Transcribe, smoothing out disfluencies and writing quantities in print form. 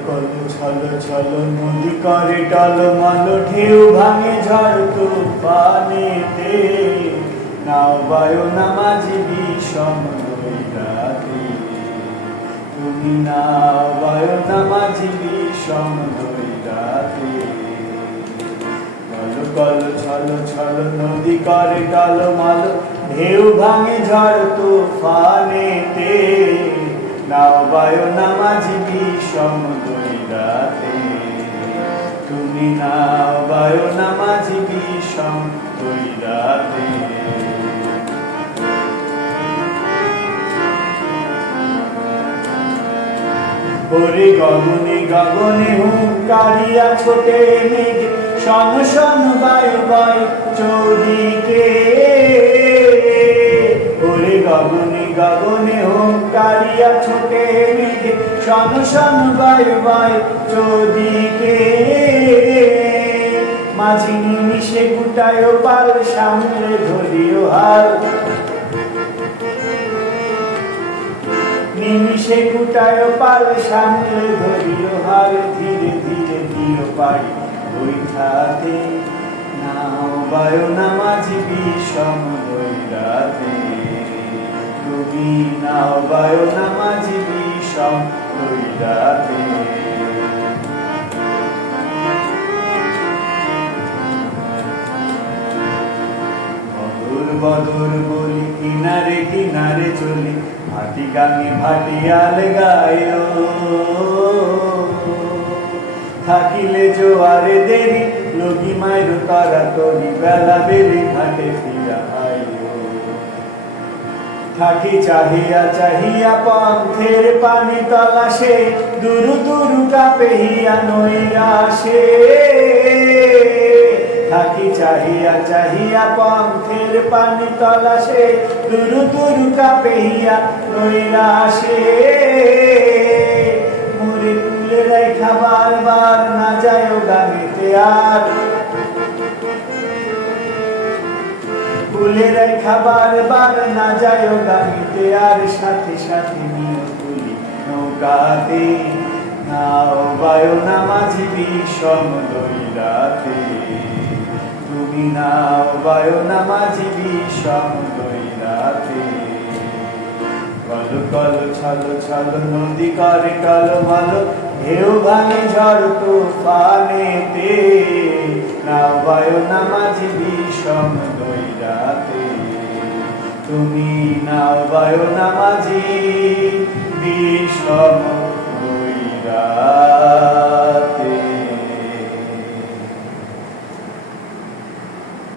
কলো ছলো ছলো নদী করে টলমল ঢেউ ভাঙে ঝড় তুফানেতে নাও বায়ো নামাজি বিষম দৈরাতে তুমি নাও বায়ো নামাজি বিষম দৈরাতে কলো কলো ছলো ছলো নদী করে টলমল ঢেউ ভাঙে ঝড় তুফানেতে নাও বায়ো নামাজি বিষম দৈরাতে তুমি নাও বায়ো নামাজি বিষম দৈরাতে ওরে গগনে গগনে হুঙ্কারিয়া ছোটে মেঘ শন শন বায়ু বায়ু চৌদিকে ওরে গগনে গগনে হুঙ্কারিয়া ছোটে মেঘ শন শন বায়ু বায়ু চৌদিকে মাঝি নিমিষে গুটায় পাল সামনে ধরিও হাল নিমিষে গুটায় পাল সামনে ধরিও হাল ধীরে ধীরে দিও পারি বৈঠাতে নাও বায়ো নামাজি বিষম দৈরাতে তুমি নাও বায়ো নামাজি বিষম দৈরাতে বদর বদর বলি কিনারে কিনারে চলি ভাটি গাঙে ভাটিয়াল গায়ো থাকিলে জোয়ারে দেরি লগি মাইরো তারা তরি বেলা বেলি ঘাটে ফিরা আইও থাকি চাহিয়া চাহিয়া পন্থের পানি তলাশে দুরু দুরু কাপেহিয়া নৈরাশে থাকি চাহিয়া চাহিয়া পন্থের পানি তলাশে দুরু দুরু কাপেহিয়া নৈরাশে মুড়ি তুলে রেখা বারবার না যায় গামিতে আর তুলে রেখা বারবার না যায় গামিতে আর সাথে সাথে নিয়ে তুলি নৌকাতে নাও বায়ো নামাজি বিষম দৈরাতে তুমি নাও বায়ো নামাজি বিষম দৈরাতে কলো কলো ছলো ছলো নদী করে টলমল ঢেউ ভাঙে ঝড় তুফানেতে নাও বায়ো নামাজি বিষম দৈরাতে তুমি নাও বায়ো নামাজি বিষম